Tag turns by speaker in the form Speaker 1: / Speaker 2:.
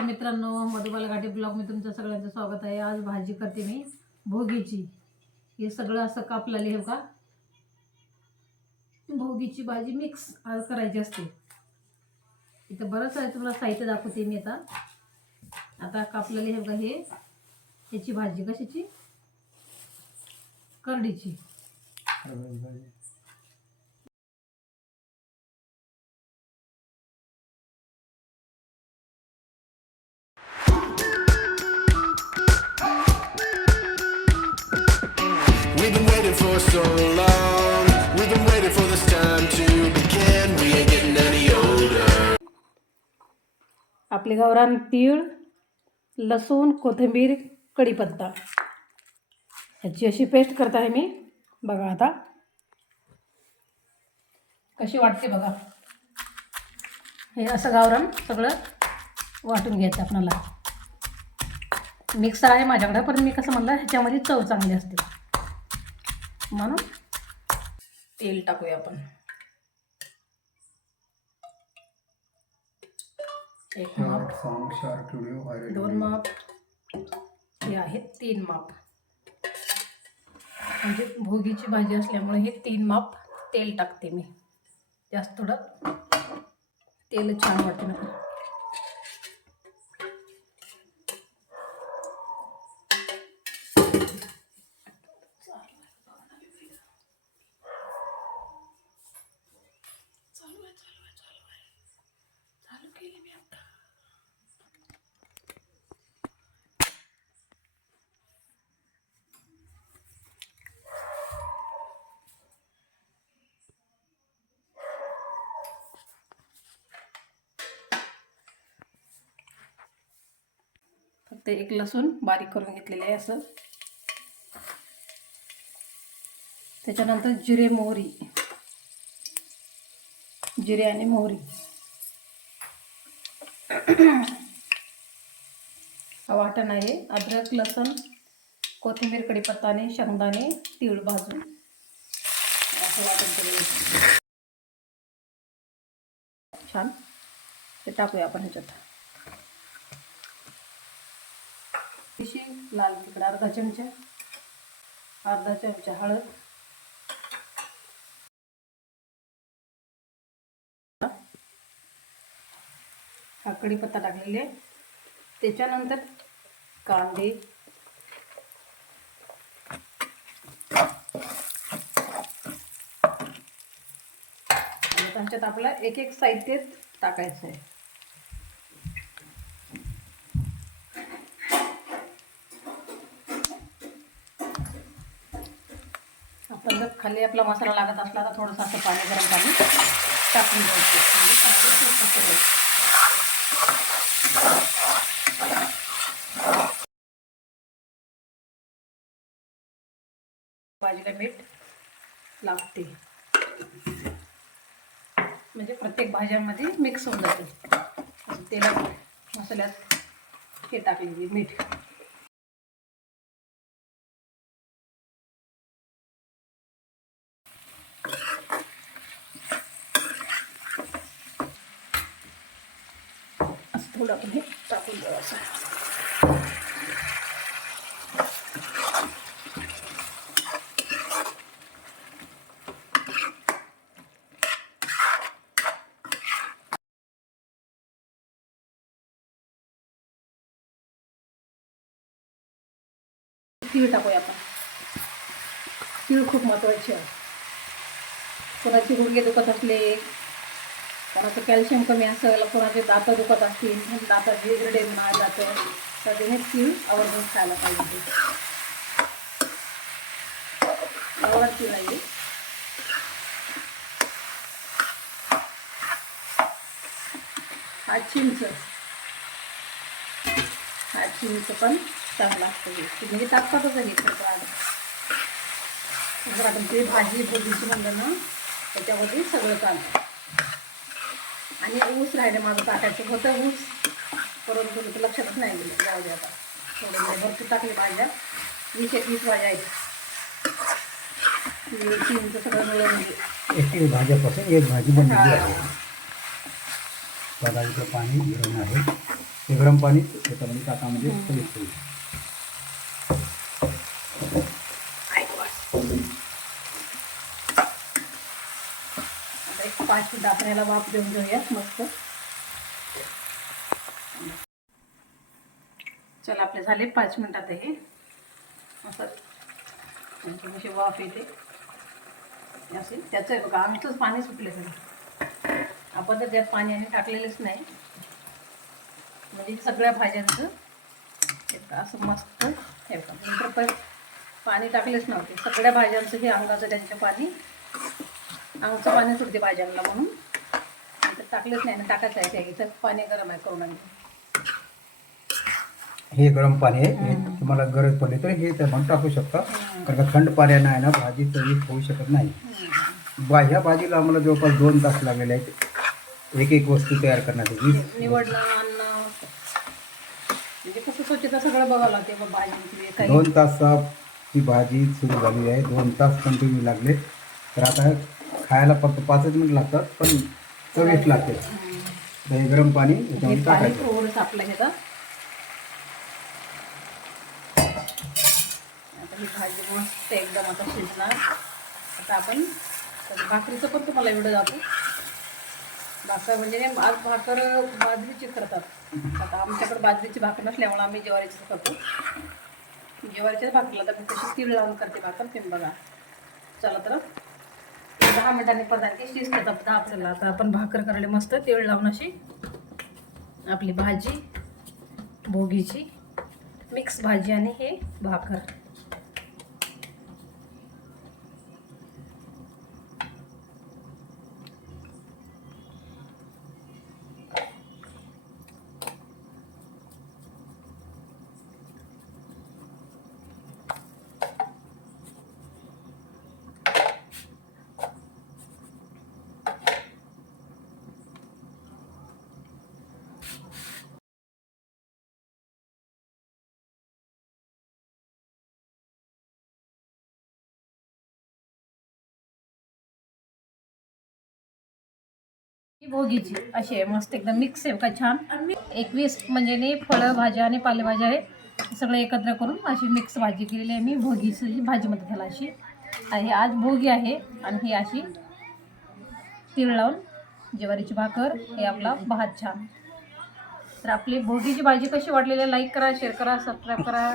Speaker 1: मित्रांनो मधुबाला घाटी ब्लॉगमध्ये तुमचं सगळ्यांचं स्वागत आहे. आज भाजी करते मी भोगीची. हे सगळं असं कापलेलं हे का भोगीची भाजी मिक्स आज करायची असते. इथं बरंच आहे तुम्हाला साहित्य दाखवते मी आता. आता कापलेले हे का हे. ह्याची भाजी कशाची? करडीची.
Speaker 2: For so long. We've been waiting for this time to begin. We ain't getting any older.
Speaker 1: आपले गावरान तीळ लसूण कोथिंबीर कढीपत्ता ह्याची अशी पेस्ट करत आहे मी बघा आता कशी वाटते बघा हे असं गावरान सगळं वाटून घ्यायचं आपणाला मिक्सर आहे माझ्याकडे पण मी कसं म्हणलं ह्याच्यामध्ये चव चांगली असते म्हणून तेल टाकूया आपण. एक माप. दोन माप. हे आहेत तीन माप. म्हणजे भोगीची भाजी असल्यामुळे हे तीन माप तेल टाकते मी. जास्त थोडं तेल छान वाटते ना. फक्त एक लसूण बारीक करून घेतलेले आहे असं. त्याच्यानंतर जिरे मोहरी. जिरे आणि मोहरी. वाटण आहे. अद्रक लसूण कोथिंबीर कढीपत्ता आणि शेंगदाणे तीळ भाजून. असं वाटण केलेलं छान. ते टाकूया आपण ह्याच्यात. थोडीशी लाल तिकडे अर्धा चमचा अर्धा चमचा हळद. हा कढीपत्ता टाकलेले. त्याच्यानंतर कांदे. त्यांच्यात आपला एक एक साहित्य टाकायचं आहे. खाली आपला मसाला लागत असला तर थोडंसं असं पाणी गरम पाणी टाकून द्यायचं म्हणजे भाजीला मीठ लागते. म्हणजे प्रत्येक भाज्यांमध्ये मिक्स होऊन जाते. तेलात मसाल्यात हे टाकले मीठ. असं थोडं आपण हे टाकून द्यावं असं तीळ टाकूया आपण तीळ खूप महत्त्वाचे आहे कोणाचे गुडघे दुखत असले कोणाचं कॅल्शियम कमी असेल कोणाचे दात दुखत असतील दाताची हिरडे ना जातं तर त्याने तीळ आवर्जून खायला पाहिजे. आवडती नाही. हा चिंच. हा चिंच पण चांगला असतो. म्हणजे तापतातच आहे जर आपण ते भाजी भोगीची म्हणलं ना त्याच्यामध्ये सगळं चालतं. आणि ऊस राहिले माझं टाकायचं होतं ऊस. परंतु लक्षातच नाही गेलं. जाऊ दे आता. थोडं मी भरपूर टाकले भाज्या. वीस एकवीस भाज्या आहेत. चिंच सगळं मिळून म्हणजे
Speaker 3: एक भाज्यापासून एक भाजी बनलेली आहे. बघा इथं पाणी गरम आहे. ते गरम पाणी त्याच्यामध्ये टाका म्हणजे लगेच होईल.
Speaker 1: आता एक पाच मिनिट वाफ देऊन घेऊयात मस्त. चला आपले झाले पाच मिनिटात हे. असं. त्यांची वाफ येते. असे. त्याचं आहे बघा आमचंच पाणी सुटले सगळं. आपण तर त्यात पाणी आणि टाकलेलंच नाही. म्हणजे सगळ्या भाज्यांचं. असं मस्त. हे बघा नंतर पण पाणी टाकलेच नव्हते. सगळ्या भाज्यांचं हे अंगाचं त्यांचं पाणी अंगचं पाणी सुटते भाज्यांना म्हणून. नंतर टाकलेच नाही ना टाकायचं आहे इथं पाणी गरम आहे करून
Speaker 3: हे गरम पाणी आहे. हे तुम्हाला गरज पडली तर हे त्यामध्ये टाकू शकता. कारण का थंड पाण्यानं आहे ना भाजी चवीत होऊ शकत नाही. बा ह्या भाजीला आम्हाला जवळपास दोन तास लागलेले आहेत. एक एक वस्तू तयार करण्यासाठी.
Speaker 1: निवडणं म्हणजे कसं स्वच्छता सगळं बघावं लागते भाजी
Speaker 3: दोन तासाची भाजी सुरू झालेली आहे. दोन तास कंटिन्यू लागले. तर आता खायला फक्त पाचच मिनिट लागतात पण चविष्ट लागते. तर हे गरम पाणी याच्यामध्ये टाकायचं.
Speaker 1: आपलं घेतं ही भाजी मस्त एकदम आता शिजणार. आता आपण भाकरीचं पण तुम्हाला एवढं जातो भाकर म्हणजे आज भाकर बाजरीची करतात. आता आमच्याकडे बाजरीची भाकर नसल्यामुळे आम्ही ज्वारीचीच करतो. ज्वारीच्याच भाकरीला तर मी कशी तीळ लावून करते भाकर ते बघा. चला तर. दहा मिनिटांनी परत ती शिजते आता आपल्याला. आता आपण भाकर करायला मस्त तेळ लावून अशी आपली भाजी भोगीची मिक्स भाजी आणि हे भाकर. भोगीची. अशी आहे मस्त एकदम मिक्स आहे का छान. एकवीस म्हणजे नाही फळं भाज्या आणि पालेभाज्या आहे. सगळं एकत्र करून अशी मिक्स भाजी केलेली आहे मी भोगीची भाजीमध्ये त्याला अशी. आहे आज भोगी आहे आणि ही अशी तीळ लावून ज्वारीची भाकर हे आपला भात छान. तर आपली भोगीची भाजी कशी वाटलेली आहे लाईक करा शेअर करा सबस्क्राईब करा.